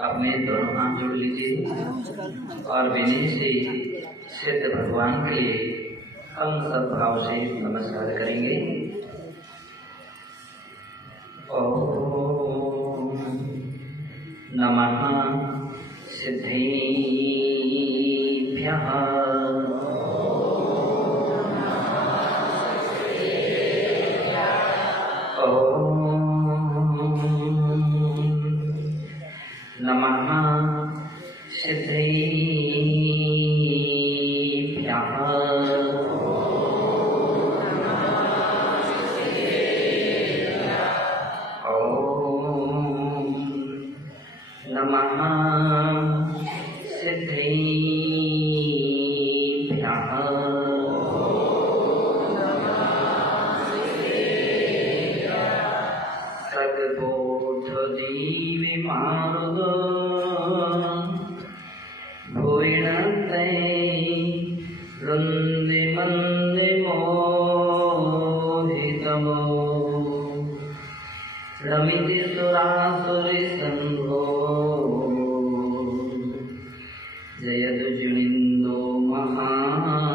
अपने दोनों हाथ जोड़ लीजिए और विनय से सिद्ध भगवान के लिए हम सद्भाव से नमस्कार करेंगे। ओम नमः सिद्धेभ्यः। नमः सिद्धेभ्यः। ओम नमः सिद्धेभ्यः। सर्वबोधजीविमार्ग भुविनते वृन्दिमन्दिमोहितमो रमिति सुरासुरिसङ्घो जयदुजुलिन्दो महावीरो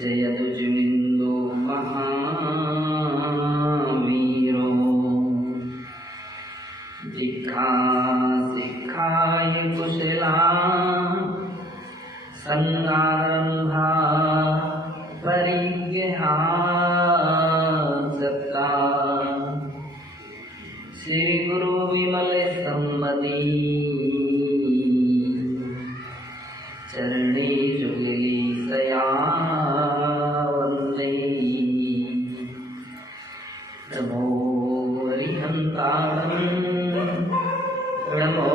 जयदुजुलिन्दो महावीरो जिह्वा शिखाय कुशला संगारंभा परिज्ञा सत्ता श्री गुरु विमल सम्मति चरणे जुगली सया वंदे। नमो हरिहंतारं नमो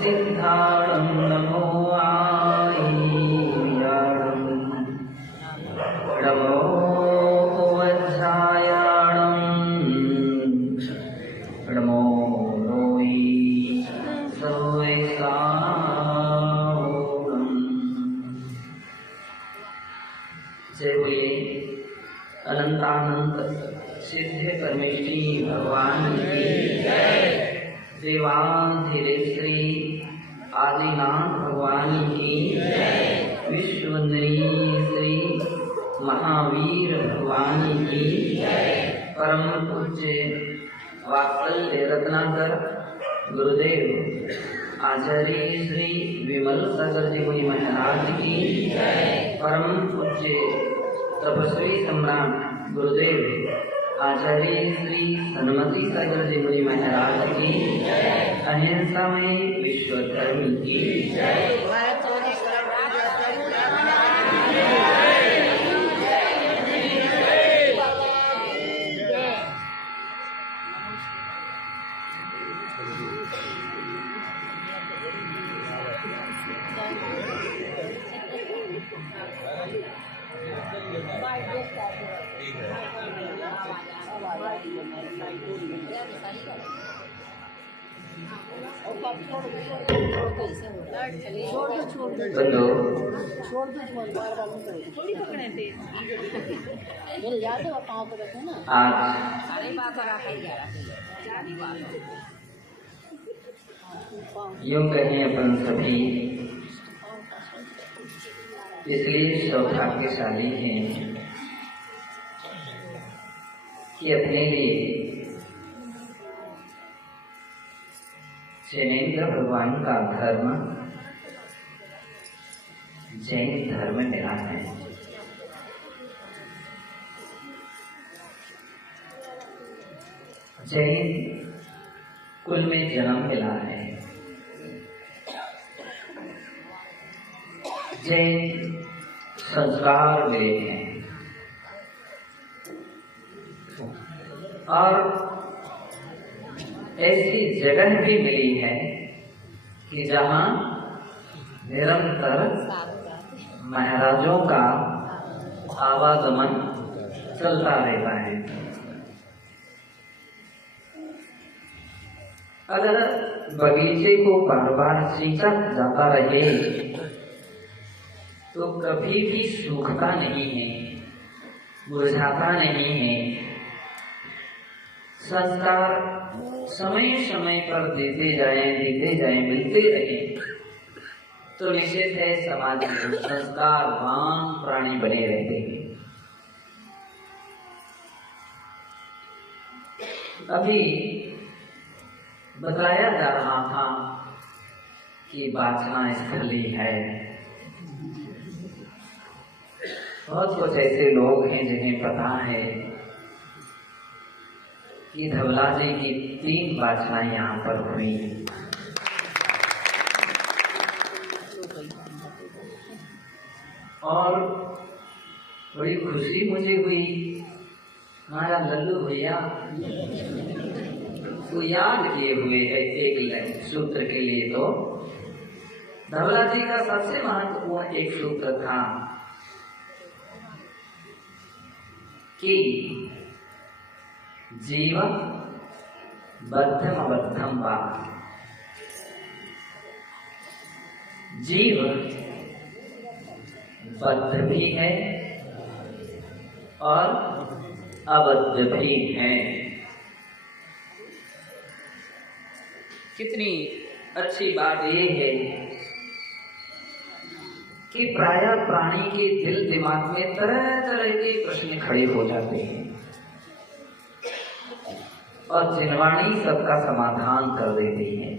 सिद्धारं नमो आईयारं नमो वज्रायाणं नमो नोई सर्वेशावं। जय बोलिए अनंतानंत सिद्ध परमेश्वरी भगवान की जय। देवाधिदेव आदिनाथ भगवान की जय। विश्ववंदनीय श्री महावीर भगवान की जय। परम पूज्य वात्सल्य रत्नाकर गुरुदेव आचार्य श्री विमल सागर जी मुनि महाराज की जय। परम पूज्य तपस्वी सम्राट गुरुदेव आचार्य श्री सन्मति सागर जी मुनि महाराज की जय। अहिंसा में विश्व धर्म की जय। यूं कहें अपन सभी इसलिए सौभाग्यशाली हैं कि अपने लिए जैनेन्द्र भगवान का धर्म जैन धर्म मिला है। जैन कुल में जन्म मिला है। जैन संस्कार मिले हैं और ऐसी जगह भी मिली है कि जहाँ निरंतर महाराजों का आवागमन चलता रहता है। अगर बगीचे को बार बार सींचा जाता रहे तो कभी भी सूखता नहीं है, मुरझाता नहीं है, संस्कार समय समय पर देते जाएं, मिलते रहे तो निश्चित है समाज में संस्कारवान प्राणी बने रहते हैं। अभी बताया जा रहा था कि वासना स्थली है। बहुत कुछ ऐसे लोग हैं जिन्हें पता है कि धवला जी की 3 वासनाएं यहाँ पर हुई। और बड़ी खुशी मुझे हुई, हमारा लल्लू भैया वो याद किए हुए है एक सूत्र के लिए। तो धवला जी का सबसे महत्वपूर्ण एक सूत्र था कि जीवन बद्धम अबद्धम वा, जीव बद्ध भी है और अबद्ध भी है। कितनी अच्छी बात ये है कि प्रायः प्राणी के दिल दिमाग में तरह तरह के प्रश्न खड़े हो जाते हैं और जिनवाणी सबका समाधान कर देती है।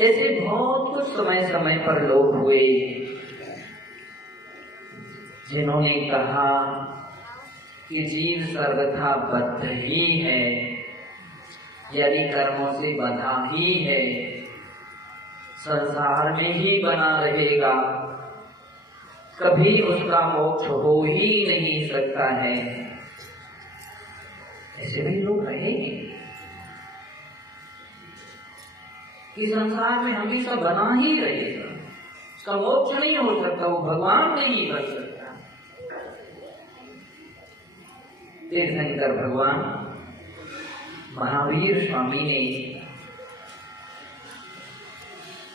ऐसे बहुत कुछ समय समय पर लोग हुए जिन्होंने कहा कि जीव सर्वथा बद्ध ही है, यदि कर्मों से बंधा ही है, संसार में ही बना रहेगा, कभी उसका मोक्ष हो ही नहीं सकता है। ऐसे भी लोग रहेंगे कि संसार में हमेशा बना ही रहेगा, उसका मोक्ष नहीं हो सकता, वो भगवान नहीं बन सकता। तीर्थंकर भगवान महावीर स्वामी ने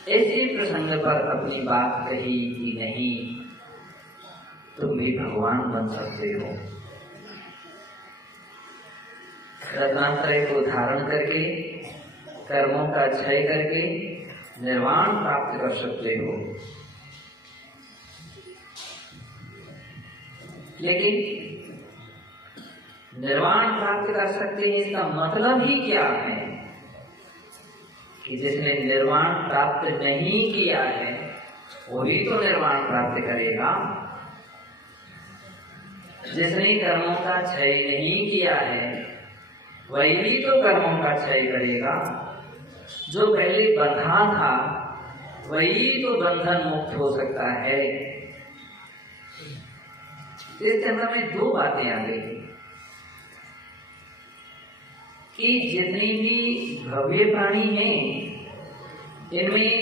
ऐसे प्रसंग पर अपनी बात कही कि नहीं, तुम भी भगवान बन सकते हो। रत्नात्रय को धारण करके, कर्मों का क्षय करके निर्वाण प्राप्त कर सकते हो। लेकिन निर्वाण प्राप्त कर सकते हैं, इसका मतलब ही क्या है कि जिसने निर्वाण प्राप्त नहीं किया है वही तो निर्वाण प्राप्त करेगा। जिसने कर्मों का क्षय नहीं किया है वही तो कर्मों का क्षय करेगा। जो पहले बंधा था वही तो बंधन मुक्त हो सकता है। इसके अंदर में 2 बातें आ गई कि जितने भी भव्य प्राणी हैं इनमें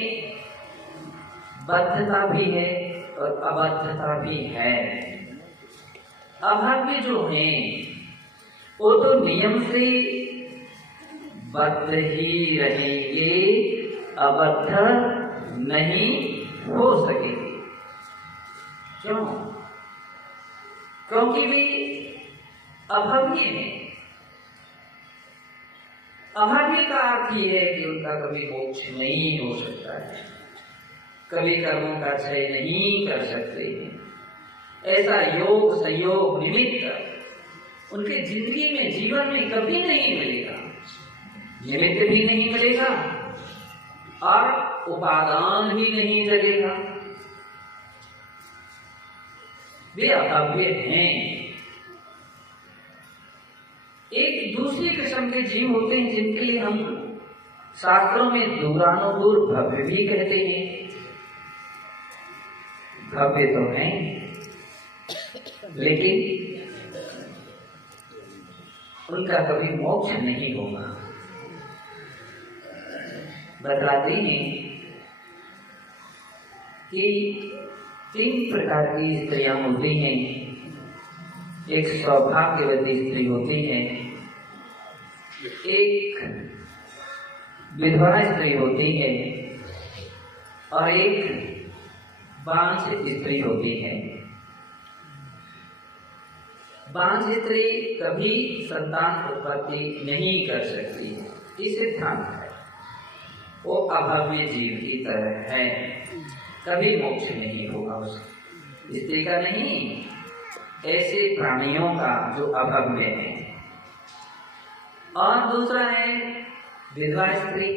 बद्धता भी है और अबद्धता भी है। अभव्य जो हैं वो तो नियम से बद्ध ही रहेंगे, अबद्ध नहीं हो सकेंगे। क्यों? क्योंकि वे अभव्य हैं। अभव्य का अर्थ ये है कि उनका कभी मोक्ष नहीं हो सकता है, कभी कर्मों का क्षय नहीं कर सकते हैं। ऐसा योग संयोग निमित्त उनके जिंदगी में, जीवन में कभी नहीं मिलेगा। निमित्त भी नहीं मिलेगा और उपादान भी नहीं लगेगा। वे अभव्य हैं। एक दूसरी किस्म के जीव होते हैं जिनके लिए हम शास्त्रों में दूरानुदूर भव्य भी कहते हैं। भव्य तो हैं लेकिन उनका कभी मोक्ष नहीं होगा। बतलाते हैं कि 3 प्रकार की स्त्रियां होती हैं। एक सौभाग्यवती स्त्री होती है, एक विधवा स्त्री होती है और एक वांछित स्त्री होती है। बांझ स्त्री कभी संतान उत्पत्ति नहीं कर सकती, ये सिद्धांत है। वो अभव्य जीव की तरह है, कभी मोक्ष नहीं होगा उसका, स्त्री का नहीं, ऐसे प्राणियों का जो अभव्य है। और दूसरा है विधवा स्त्री,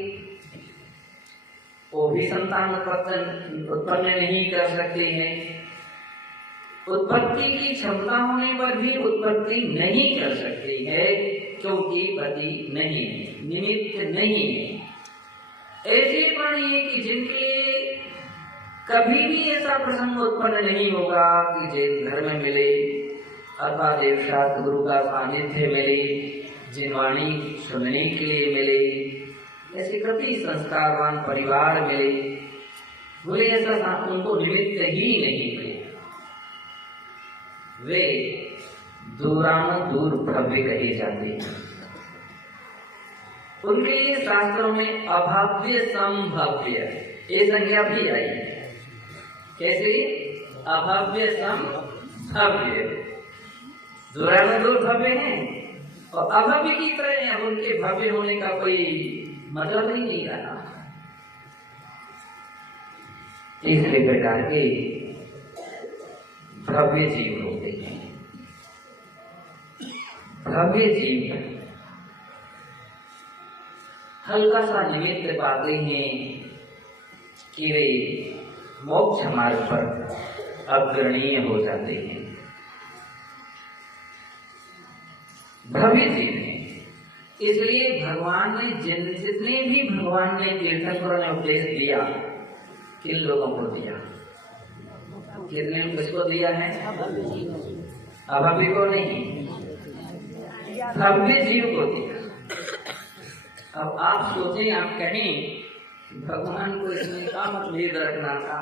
वो भी संतान उत्पन्न नहीं कर सकती है। उत्पत्ति की क्षमता होने पर भी उत्पत्ति नहीं कर सकती है, क्योंकि पति नहीं है, निमित्त नहीं है। ऐसे प्राणी है कि जिनके कभी भी ऐसा प्रसंग उत्पन्न नहीं होगा कि जिन घर में मिले अथवा देवशास्त्र गुरु का सानिध्य मिले, जिनवाणी सुनने के लिए मिले, ऐसे कभी संस्कारवान परिवार मिले, बोले ऐसा उनको निमित्त ही नहीं मिले। वे दूर भव्य कहे जाते हैं। उनके लिए शास्त्रों में अभव्य संभव्य ये संज्ञा भी आई है। कैसे? अभव्य संभव्य, दूर भव्य है और अभव्य की तरह अब उनके भव्य होने का कोई मतलब ही नहीं रहा। तीसरे प्रकार के भव्य जीव होते हैं। भव्य जीव हल्का सा निमित्त पाते हैं कि वे मोक्ष मार्ग पर अग्रणीय हो जाते हैं। भव्य जीव है, इसलिए भगवान ने जितने भी भगवान ने तीर्थंकरों ने उपदेश दिया, किन लोगों को दिया? कितने किसको दिया है? अभव्य को नहीं, भव्य जीव को दिया। अब आप सोचें, आप कहें भगवान को इसमें क्या मतभेद रखना था,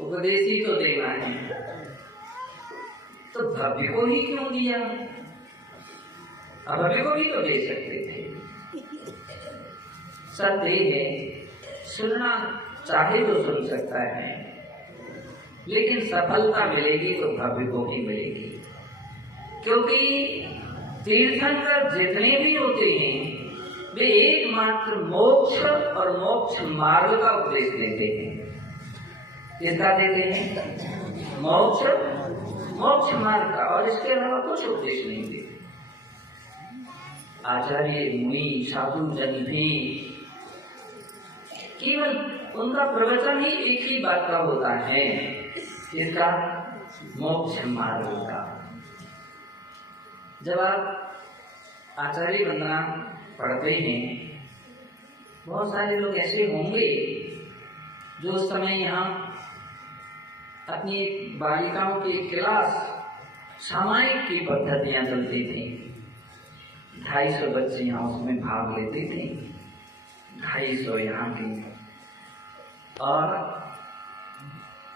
उपदेश ही तो देना है, तो भव्य को ही क्यों दिया? अभव्य को भी तो दे सकते थे। सत्य है, सुनना चाहे तो सुन सकता है, लेकिन सफलता मिलेगी तो भव्य को ही मिलेगी, क्योंकि तीर्थंकर जितने भी होते हैं वे एकमात्र मोक्ष और मोक्ष मार्ग का उपदेश देते हैं। किसका देते हैं? मोक्ष मार्ग का, और इसके अलावा कुछ उपदेश नहीं देते। आचार्य मुनि साधु जन भी केवल उनका प्रवचन ही एक ही बात का होता है, इसका मोक्ष मार्ग का। जब आप आचार्य वंदना पढ़ते हैं, बहुत सारे लोग ऐसे होंगे जो उस समय यहाँ अपनी बालिकाओं की क्लास सामायिक की पद्धतियां चलती थी। 250 बच्चे यहाँ उसमें भाग लेते थे, 250 यहाँ की, और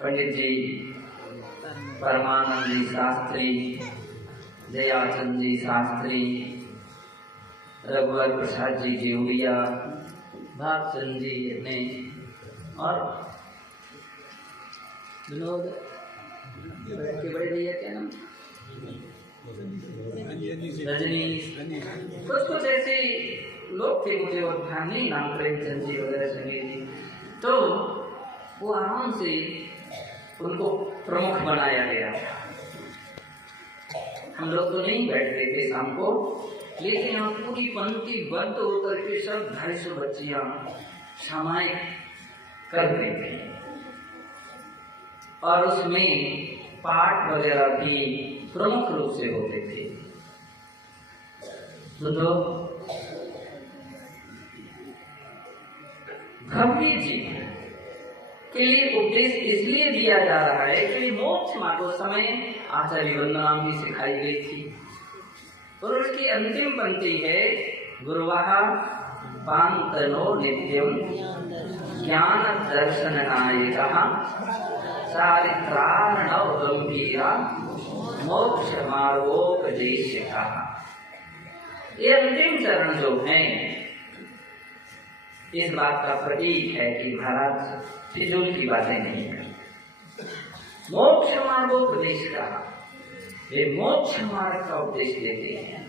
पंडित जी परमानंद जी शास्त्री, दयाचंद जी शास्त्री, रघुवर प्रसाद जी देवरिया, भागचंद जी ने, और विनोद के बड़े भैया क्या नाम, रजनीश, कुछ ऐसे लोग थे, मुझे और ध्यान नहीं नाम, प्रेमचंद जी वगैरह संगे जी, तो वो आराम से उनको प्रमुख बनाया गया। हम लोग तो नहीं बैठते थे शाम को, लेकिन यहाँ पूरी पंक्ति बंद होकर के सब 250 बच्चियां सामायिक करते थे, और उसमें पाठ वगैरह भी प्रमुख रूप से होते थे। तो भव्य जीव के लिए उपदेश इसलिए दिया जा रहा है कि मोक्ष मार्ग उस समय आचार्य वंदना भी सिखाई गई थी, और उसकी अंतिम पंक्ति है गुरुवाह पांतनो नित्यम ज्ञान दर्शन नायिका चारित्रार्णव गंभीरा मोक्ष मार्गोपदेशिका। ये अंतिम चरण जो है, इस बात का प्रतीक है कि महाराज फिजूल की बातें नहीं करते। मोक्ष मार्गोपदेश का वे मोक्ष मार्ग का उपदेश देते हैं।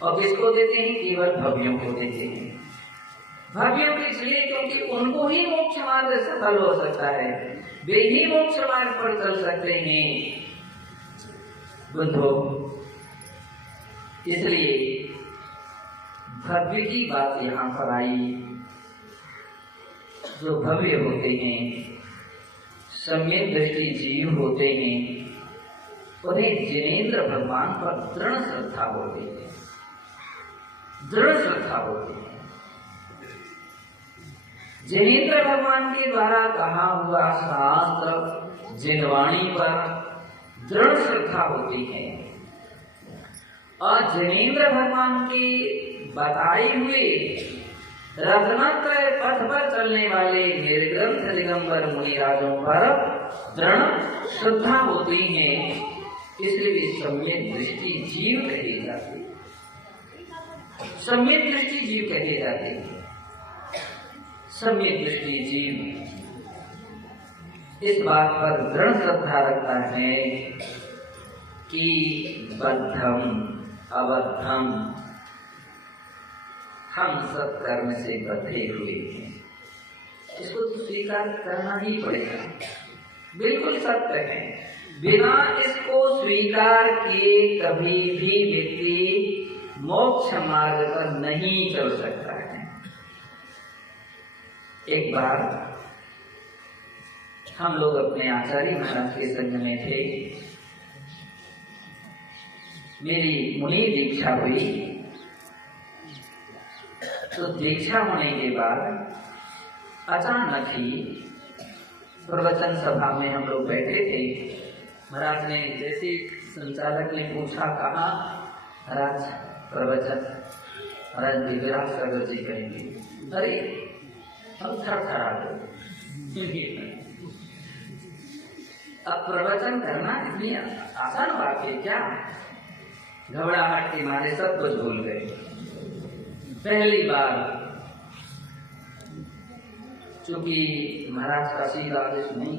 और किसको देते हैं? केवल भव्यों को देते हैं। भव्यों को इसलिए क्योंकि उनको ही मोक्ष मार्ग सफल हो सकता है, वे ही मोक्ष मार्ग पर चल सकते हैं बुद्धो। इसलिए भव्य की बात यहाँ पर आई। जो भव्य होते हैं, सम्यक दृष्टि जीव होते हैं, उन्हें जिनेंद्र भगवान पर दृढ़ श्रद्धा होती है, दृढ़ श्रद्धा होती है। जिनेंद्र भगवान के द्वारा कहा हुआ शास्त्र जिनवाणी पर दृढ़ श्रद्धा होती है, और जिनेंद्र भगवान के बताए हुए रत्नत्रय पथ पर चलने वाले निर्ग्रंथ दिगंबर मुनिराजों पर दृढ़ श्रद्धा होती है। इसलिए वे सम्यक दृष्टि जीव कहे जाते हैं, सम्यक दृष्टि जीव कहे जाते हैं। सम्यक दृष्टि जीव इस बात पर दृढ़ श्रद्धा रखता है कि बद्धम अबद्धम, हम सब कर्म से बंधे हुए हैं। इसको तो स्वीकार करना ही पड़ेगा, बिल्कुल सत्य है। बिना इसको स्वीकार किए कभी भी व्यक्ति मोक्ष मार्ग पर नहीं चल सकता है। एक बार हम लोग अपने आचार्य महाराज के संग में थे, मेरी मुनि दीक्षा हुई। तो दीक्षा होने के बाद अचानक ही प्रवचन सभा में हम लोग बैठे थे। महाराज ने जैसे संचालक ने पूछा, कहा महाराज प्रवचन, महाराज दिव्यराज सागर जी कहेंगे। अरे हम थरथरा गए। अब प्रवचन करना इतनी आसान बात है क्या? घबराहट के मारे सब कुछ भूल गए। पहली बार चूंकि महाराज का सीधा आदेश नहीं,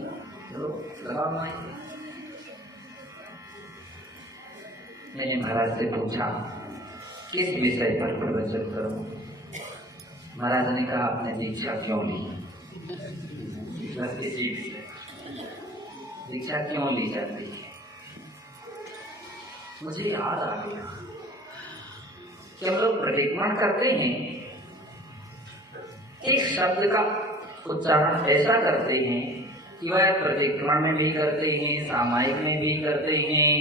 चलो लगाओ माइक। मैंने महाराज से पूछा किस विषय पर प्रवचन करूं? महाराज ने कहा आपने दीक्षा क्यों ली? बस इसी विषय, दीक्षा क्यों ली जाती है? मुझे याद आ गया कि हम लोग प्रतिक्रमण करते हैं, एक शब्द का उच्चारण ऐसा करते हैं कि वह प्रतिक्रमण में भी करते हैं, सामायिक में भी करते हैं,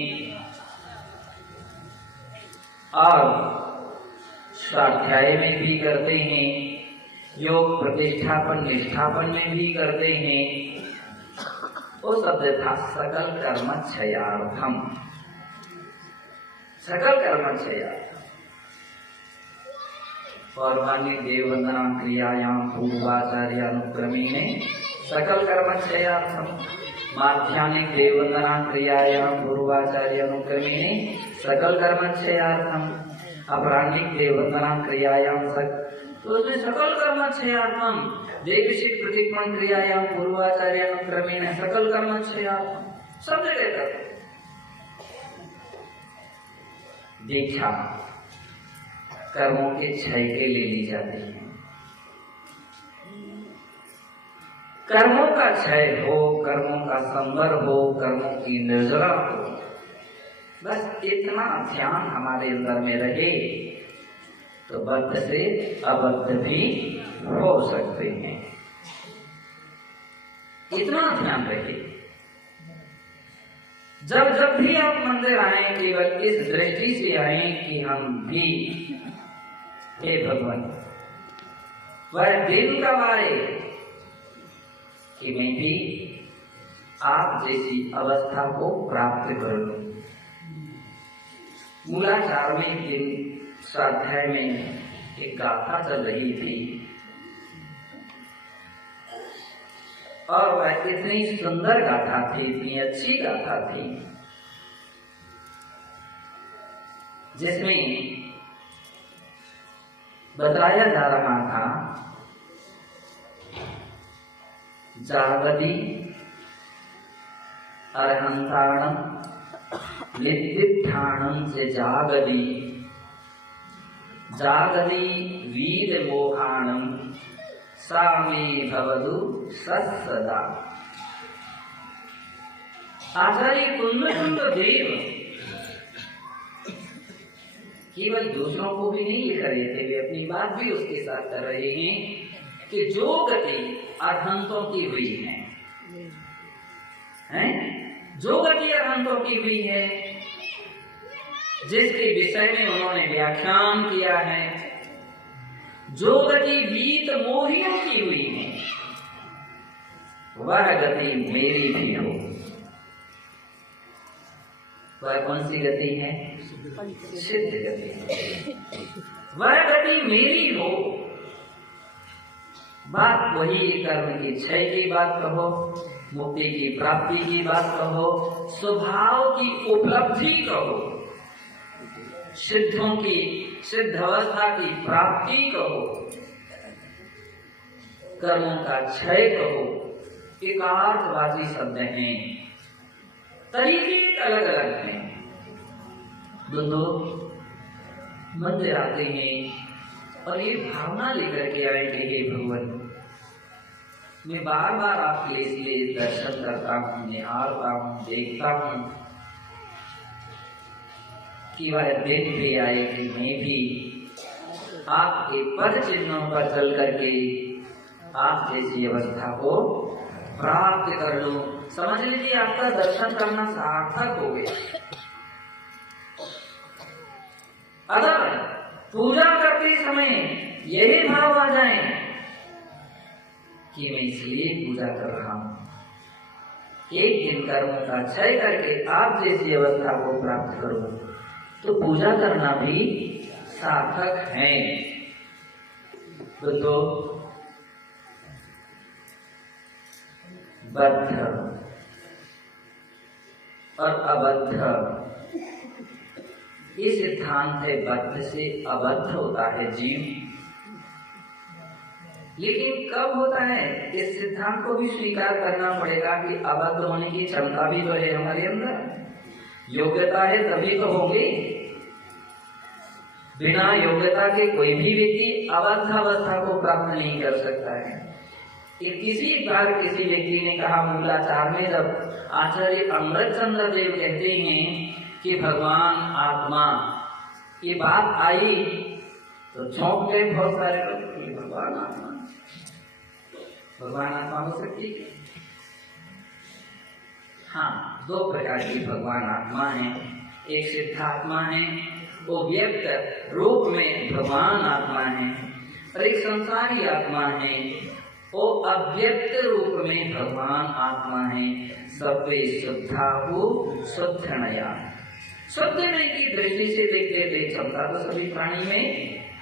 और स्वाध्याय में भी करते हैं, योग प्रतिष्ठापन निष्ठापन में भी करते हैं। वो शब्द था सकल कर्म क्षयार्थम, सकल कर्म क्षयार्थम। पौर्वाणिक देववंदना क्रियायाम पूर्वाचार्य अनुक्रमेण सकल कर्म क्षयार्थम, माध्यानिक देववंदना क्रियायाम पूर्वाचार्य अनुक्रमेण सकल कर्म क्षयार्थम, अपराह्निक देववंदना क्रियायाम तो उसमें सकल कर्म क्षयार्थम, देवशिक प्रतिक्रमण क्रियायाम पूर्वाचार्य अनुक्रमेण सकल कर्म क्षयार्थम, सब जगह करते। दीक्षा कर्मों के क्षय के लिए ली जाती है। कर्मों का क्षय हो, कर्मों का संवर हो, कर्मों की निर्जरा हो, बस इतना ध्यान हमारे अंदर में रहे तो बद्ध से अबद्ध भी हो सकते हैं। इतना ध्यान रहे। जब जब भी आप मंदिर आए, केवल इस दृष्टि से आए कि हम भी, हे भगवान, वह दिन कब आए कि मैं भी आप जैसी अवस्था को प्राप्त कर लूं। मूलाचार्य दिन स्वाध्याय में एक गाथा चल रही थी, और वह इतनी सुंदर गाथा थी, इतनी अच्छी गाथा थी, जिसमें बताया जा रहा था जागति अरहंताणम नित्यानंद से जागरी जागरी वीर मोहानम सामी भवदु सदा। आचार्य कुंद देव केवल दूसरों को भी नहीं लिख रहे थे, वे अपनी बात भी उसके साथ कर रहे हैं कि जो गति अरहंतों की हुई है, जो गति अरहंतों की हुई है, जिसके विषय में उन्होंने व्याख्यान किया है, जो गति वीत मोहियों की हुई है, वह गति मेरी भी हो। वह कौन सी गति है? सिद्ध गति। वह गति मेरी हो। बात वही कर्म की क्षय की बात कहो, मुक्ति की प्राप्ति की बात कहो, स्वभाव की उपलब्धि कहो, सिद्धों की सिद्ध अवस्था की प्राप्ति कहो, कर्मों का क्षय कहो, एकार्थवादी शब्द हैं, तरीके अलग अलग हैं। दोनों मंदिर आते हैं और ये भावना लेकर के आए कि हे भगवान, मैं बार बार आपके लिए दर्शन करता हूँ, निहारता हूँ, देखता हूँ कि वह दिन भी आए कि मैं भी आपके पद चिन्हों पर चल करके आप जैसी अवस्था को प्राप्त कर लूं। समझ लीजिए आपका दर्शन करना सार्थक हो गया। अगर पूजा करते समय यही भाव आ जाए कि मैं इसलिए पूजा कर रहा हूं, एक दिन कर्मों का क्षय करके आप जैसी अवस्था को प्राप्त करो, तो पूजा करना भी सार्थक है। तो बद्ध और अबद्ध, इस सिद्धांत से बद्ध से अबद्ध होता है जीव। लेकिन कब होता है? इस सिद्धांत को भी स्वीकार करना पड़ेगा कि अबद्ध होने की क्षमता भी तो है हमारे अंदर, योग्यता है तभी तो होगी। बिना योग्यता के कोई भी व्यक्ति अबद्ध अवस्था को प्राप्त नहीं कर सकता है। किसी बार किसी व्यक्ति ने कहा मूलाचार में, जब आचार्य अमृतचंद्र देव कहते हैं कि भगवान आत्मा, ये बात आई तो चौंक गए बहुत सारे लोग। भगवान आत्मा, भगवान आत्मा हो सकती है? हाँ, दो प्रकार की भगवान आत्मा है। एक सिद्धात्मा है, वो व्यक्त रूप में भगवान आत्मा है, और एक संसारी आत्मा है, वो अव्यक्त रूप में भगवान आत्मा है। सभ्य शुद्धाहु शुद्धनया, शुद्धने की दृष्टि से देखते थे, क्षमता तो सभी प्राणी में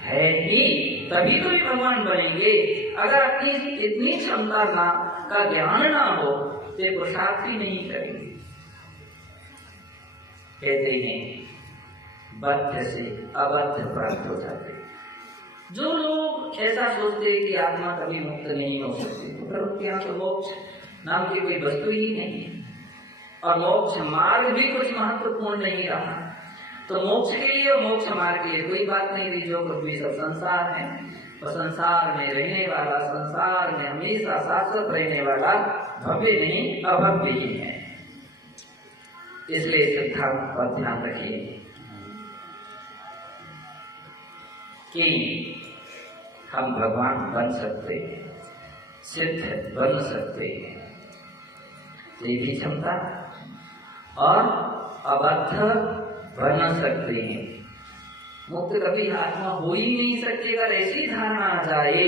है ही, तभी तो भी भगवान बनेंगे। अगर अपनी इतनी क्षमता का ज्ञान ना हो तो पुरुषार्थ ही नहीं करेंगे। कहते हैं बद्ध से अबद्ध प्राप्त हो जाते। जो लोग ऐसा सोचते हैं कि आत्मा कभी मुक्त नहीं हो सकती, तो उनके यहाँ तो मोक्ष नाम की कोई वस्तु ही नहीं, और मोक्ष मार्ग भी कुछ महत्वपूर्ण नहीं रहा। तो मोक्ष के लिए और मोक्ष मार्ग के लिए कोई बात नहीं रही। जो कुछ भी सब संसार है, और संसार में रहने वाला, संसार में हमेशा शाश्वत रहने वाला भव्य नहीं अभव्य ही है। इसलिए सिद्धांत का ध्यान रखिए कि हम भगवान बन सकते हैं, सिद्ध बन सकते हैं, ये भी क्षमता, और अबद्ध बन सकते हैं। मुक्त कभी आत्मा हो ही नहीं सकती। अगर ऐसी धारणा आ जाए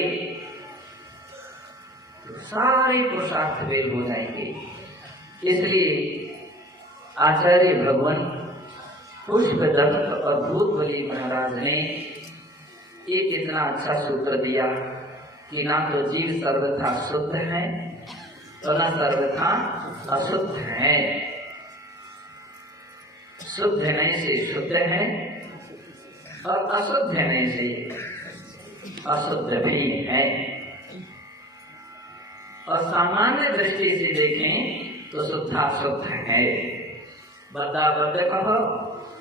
तो सारे पुरुषार्थ फेल हो जाएंगे। इसलिए आचार्य भगवान पुष्पदत्त और भूतबली महाराज ने एक इतना अच्छा सूत्र दिया कि ना तो जीव सर्वथा शुद्ध है और न सर्वथा अशुद्ध है। शुद्ध होने से शुद्ध है और अशुद्ध होने से अशुद्ध भी है। और सामान्य दृष्टि से देखें तो शुद्ध अशुद्ध है। बद्धा बद्ध कहो,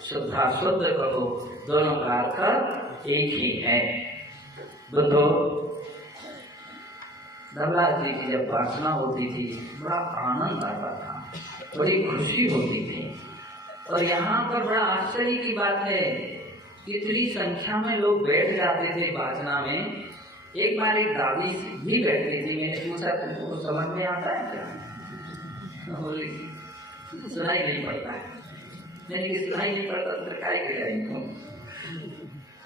शुद्धा शुद्ध कहो, दोनों का अर्थ एक ही है। बुद्धो, धर्मराज जी की जब प्रार्थना होती थी बड़ा आनंद आता था, बड़ी खुशी होती थी। और यहाँ पर बड़ा आश्चर्य की बात है, इतनी संख्या में लोग बैठ जाते थे प्रार्थना में। एक बार एक दादी भी बैठी थी, मैंने पूछा तुमको समझ में आता है क्या? बोली सुनाई नहीं पड़ता है। मैंने कि सुनाई नहीं पड़ता तो काय के लिए आई तुम,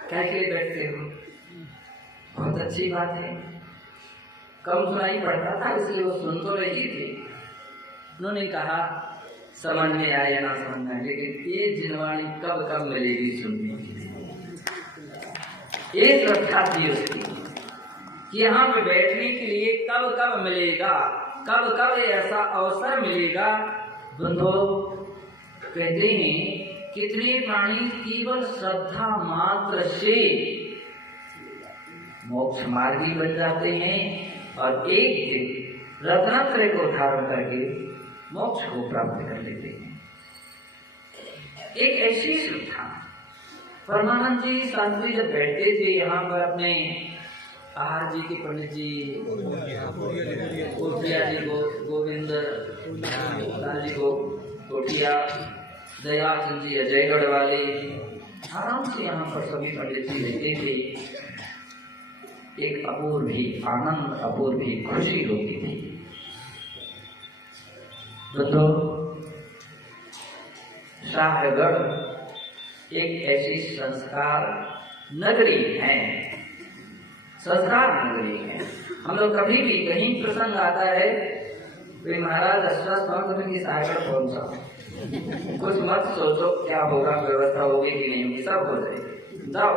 काय के लिए बैठते हो? बहुत अच्छी बात है। कम सुनाई पड़ता था इसलिए वो सुन तो रही थी। उन्होंने कहा समझ में आए या ना समझ में आए, लेकिन ये जिनवाणी कब कब मिलेगी सुनने की। ये श्रद्धा थी उसकी कि यहाँ पे बैठने के लिए कब कब मिलेगा, कब कब ऐसा अवसर मिलेगा। बंधो, कहते हैं कितने प्राणी केवल श्रद्धा मात्र से मोक्ष मार्गी बन जाते हैं और एक दिन रत्नत्रय को धारण करके मोक्ष को प्राप्त कर लेते हैं। एक ऐसी श्रद्धा परमानंद जी शास्त्री जब बैठते थे यहाँ पर अपने आहार जी के पंडित जी, कोठिया जी को, गोविंद जी को कोठिया, दयाचंद जी अजयगढ़ वाले, आराम से यहाँ पर सभी पंडित जी रहते थे। एक अपूर्वी आनंद, अपूर्वी खुशी होती थी। तो शाहगढ़ एक ऐसी संस्कार नगरी है, संस्कार नगरी है। हम लोग कभी भी कहीं प्रसंग आता है, वे महाराज अश्वत्थ की शाहगढ़ पहुंचा, कुछ मत सोचो क्या होगा, व्यवस्था होगी कि नहीं होगी, सब हो जाएगी, जाओ।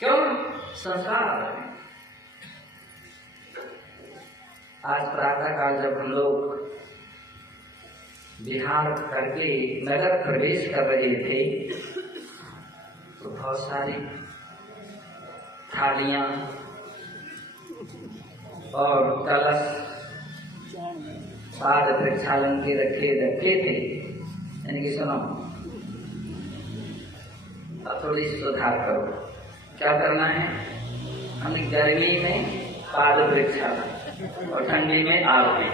क्यों? संस्कार। आज प्रातः काल जब हम लोग बिहार करके नगर प्रवेश कर रहे थे तो बहुत सारी थालियां और कलश पाद प्रक्षालन के रखे थे। यानी कि सुनो, अब थोड़ी सुधार करो। क्या करना है? हमने गर्मी में पाद प्रक्षालन और ठंडी में आरती।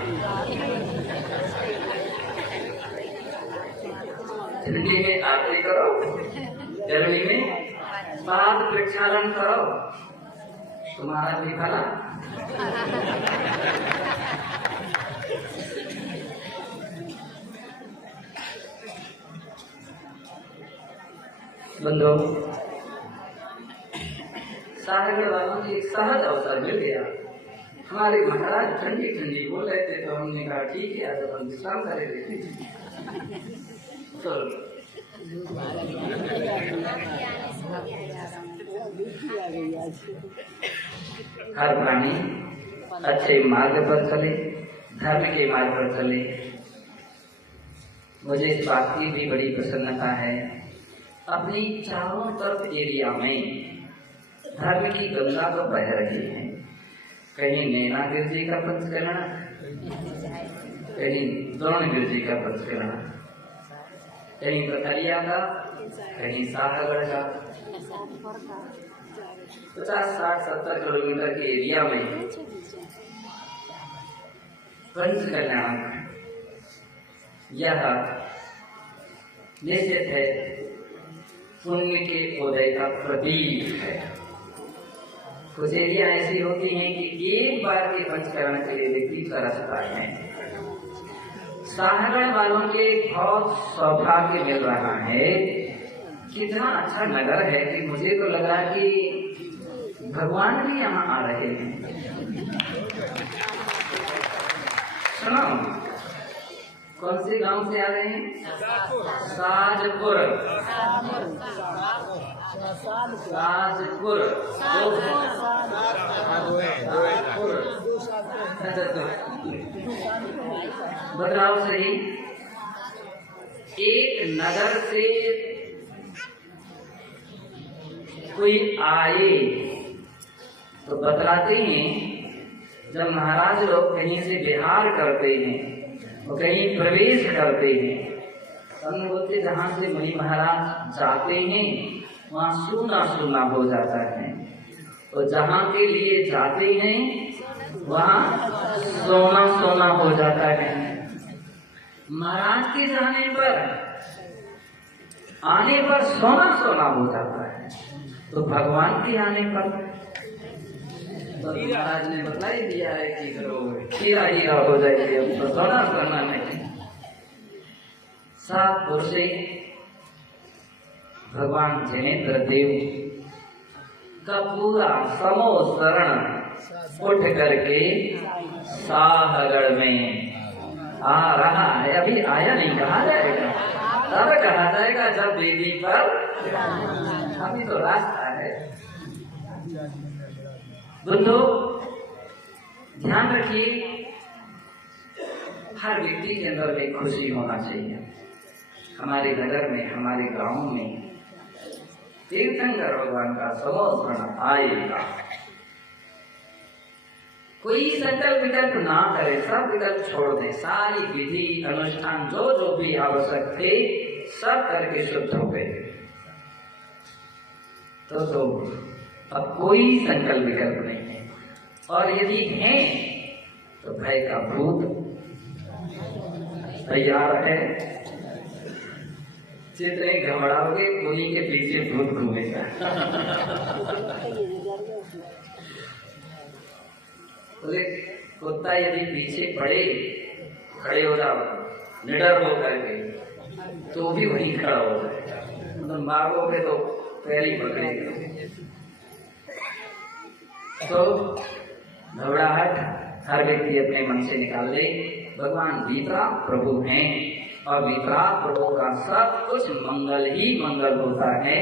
ठंडी में आरती करो, गर्मी में पाद प्रक्षालन करो, तुम्हारा भी भला। बंधो, शाहगढ़ वालों को एक सहज अवसर मिल गया। हमारे महाराज ठंडी ठंडी बोल रहे थे तो हमने कहा ठीक है, आज हम विश्राम करे देते। हर प्राणी अच्छे मार्ग पर चले, धर्म के मार्ग पर चले। मुझे इस बात की भी बड़ी प्रसन्नता है, अपनी चारों तरफ एरिया में धर्म की गंगा तो बह रही है। कहीं नैना गिरजी का पंचकरण, कहीं द्रोण गिरजी का पंचकरण, कहीं कथलिया का, कहीं शाहगढ़ का। 50, 60, 70 किलोमीटर के एरिया में पंचकल्याण यह निश्चित है पुण्य के उदय का प्रतीक है। कुछ एरिया ऐसी होती हैं कि एक बार के पंचकरण के लिए व्यक्ति तरसता है। शाहगढ़ वालों के बहुत सौभाग्य मिल रहा है। कितना अच्छा नगर है कि मुझे तो लग रहा है कि भगवान भी यहाँ आ रहे हैं। सुनो, कौन से गांव से आ रहे हैं? साजपुर। बदलाव से ही एक नगर से कोई आए तो बतलाते हैं, जब महाराज लोग कहीं से बिहार करते हैं वो कहीं प्रवेश करते हैं, हम बोलते जहाँ से मुनि महाराज जाते हैं वहाँ सूना सूना हो जाता है, और जहाँ के लिए जाते हैं वहाँ सोना सोना हो जाता है। महाराज के जाने पर आने पर सोना सोना हो जाता है, तो भगवान के आने पर तो महाराज ने बता ही दिया है कि करो हीरा हीरा हो जाएगी, अब तो सोना सोना नहीं। सात पुरुषे भगवान जिनेन्द्र देव का पूरा समूह शरण उठ करके साहगढ़ में आ रहा है। अभी आया नहीं, कहा जाएगा, तब कहा जाएगा जब वेदी पर, अभी तो रास्ता है। दोस्तों ध्यान रखिए, हर व्यक्ति के अंदर में खुशी होना चाहिए। हमारे नगर में, हमारे गांव में तीर्थंकर भगवान का समर्पण आएगा। कोई संकल्प विकल्प ना करे, सब विकल्प छोड़ दे, सारी विधि अनुष्ठान जो जो भी आवश्यक थे सब करके शुद्ध हो गए, तो अब कोई संकल्प विकल्प नहीं है। और यदि है तो भय का भूत तैयार है, चित्र घबराओगे कोई के पीछे भूत घूमेगा। बोले कुत्ता यदि पीछे पड़े, खड़े हो जाओ निडर हो करके, तो भी वहीं खड़ा हो जाएगा, मतलब मारोगे तो पहले पकड़ेगा। तो घबराहट हर व्यक्ति अपने मन से निकाल ले। भगवान वीतराग प्रभु हैं और वीतराग प्रभु का सब कुछ मंगल ही मंगल होता है।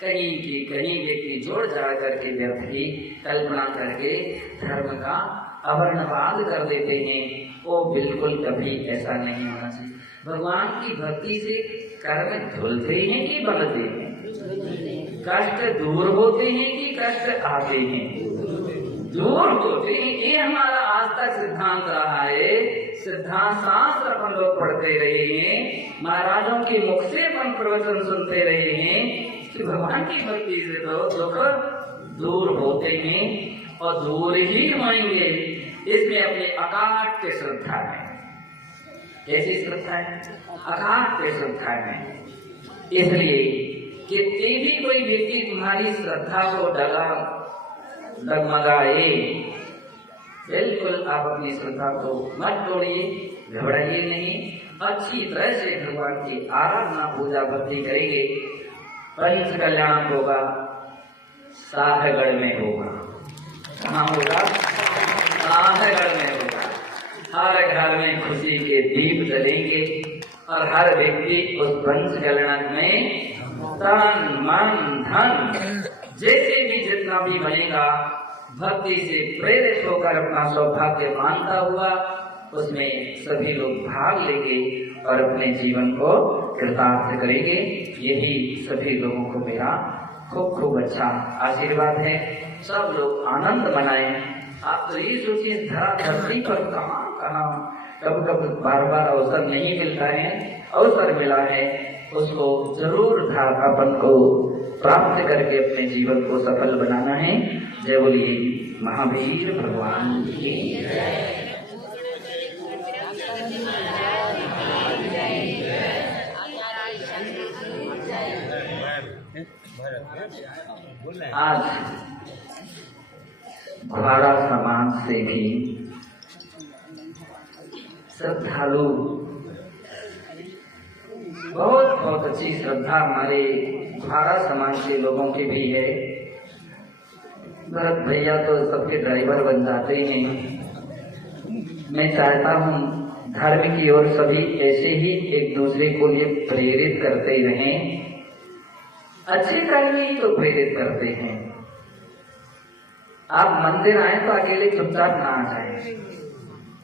कहीं की कहीं व्यक्ति जोड़ जाड़ करके व्यर्थ की कल्पना करके धर्म का अवर्णवाद कर देते हैं, वो बिल्कुल कभी ऐसा नहीं होना चाहिए। भगवान की भक्ति से कर्म धुलते हैं कि बढ़ते हैं, कष्ट दूर होते हैं कि कष्ट आते हैं? दूर होते हैं। ये हमारा आज तक सिद्धांत रहा है। सिद्धांत शास्त्र अपन लोग पढ़ते रहे हैं, महाराजों के मुख से अपन प्रवचन सुनते रहे हैं कि भगवान की भक्ति से तो दुख दूर होते हैं और दूर ही होंगे। इसमें अपनी अकाट्य श्रद्धा है। कैसी श्रद्धा है? अकाट्य श्रद्धा है। इसलिए कितनी भी कोई व्यक्ति तुम्हारी श्रद्धा को डगमगाए, बिल्कुल आप अपनी श्रद्धा को मत तोड़िए, घबराइए नहीं। अच्छी तरह से भगवान की आराधना पूजा भक्ति करेंगे, पंच कल्याण होगा, साहगढ़ में होगा। कहाँ होगा? साहगढ़ में होगा। हर घर में खुशी के दीप जलेंगे और हर व्यक्ति उस पंच कल्याण में तन मन धन जैसे भी जितना भी बनेगा भक्ति से प्रेरित होकर अपना सौभाग्य मानता हुआ उसमें सभी लोग भाग लेंगे और अपने जीवन को कृतार्थ करेंगे। यही सभी लोगों को मेरा खूब खूब अच्छा आशीर्वाद है। सब लोग आनंद मनाएं। आप तो ये सोचिए, धरती पर कहाँ कब बार बार अवसर नहीं मिलता है, अवसर मिला है उसको जरूर अपन को प्राप्त करके अपने जीवन को सफल बनाना है। जय बोलिए महावीर भगवान की जय। आज घोड़ा समाज से भी श्रद्धालु, बहुत अच्छी श्रद्धा हमारे घोड़ा समाज के लोगों की भी है। भरत भैया तो सबके ड्राइवर बन जाते हैं। मैं चाहता हूँ धर्म की ओर सभी ऐसे ही एक दूसरे को ये प्रेरित करते रहें। अच्छे कर्म ही तो प्रेरित करते हैं। आप मंदिर आए तो अकेले चुपचाप ना आ जाए,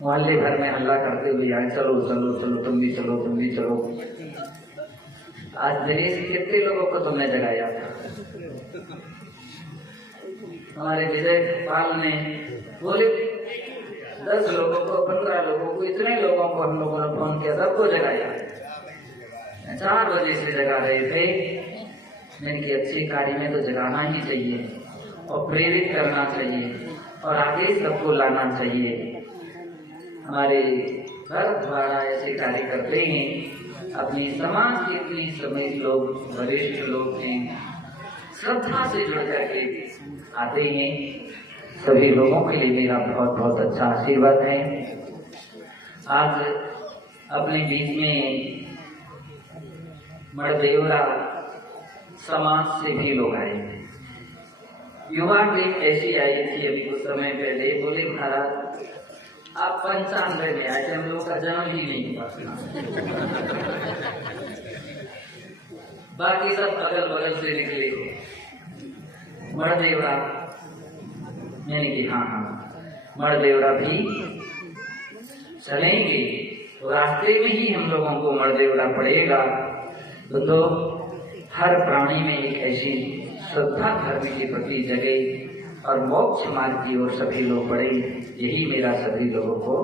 मोहल्ले भर में हल्ला करते हुए आए, चलो चलो चलो तुम भी चलो तुम भी चलो। आज दिनेश कितने लोगों को तुमने जगाया था? हमारे विजय पाल ने बोले 10 लोगों को, 15 लोगों को, इतने लोगों को हम लोगों ने फोन किया, सबको जगाया। 4 बजे से जगा रहे थे। मैंने कि अच्छे कार्य में तो जगाना ही चाहिए और प्रेरित करना चाहिए और आगे सबको लाना चाहिए। हमारे घर द्वारा ऐसे कार्य करते हैं। अपनी समाज के भी सभी लोग, वरिष्ठ लोग हैं, श्रद्धा से जुड़ करके आते हैं। सभी लोगों के लिए मेरा बहुत बहुत अच्छा आशीर्वाद है। आज अपने बीच में मड़देवरा समाज से भी लोग आए। युवा टीम ऐसी आई थी अभी कुछ समय पहले, बोले महाराज आप 95 में आए थे, हम लोगों का जन्म ही नहीं हुआ। बाकी सब अगल बगल से निकले। मड़देवरा, मैंने कि हाँ मड़देवरा भी चलेंगे, तो रास्ते में ही हम लोगों को मड़देवरा पड़ेगा। तो हर प्राणी में एक ऐसी श्रद्धा धर्म के प्रति जगे और मोक्ष मार्ग की ओर सभी लोग बढ़े, यही मेरा सभी लोगों को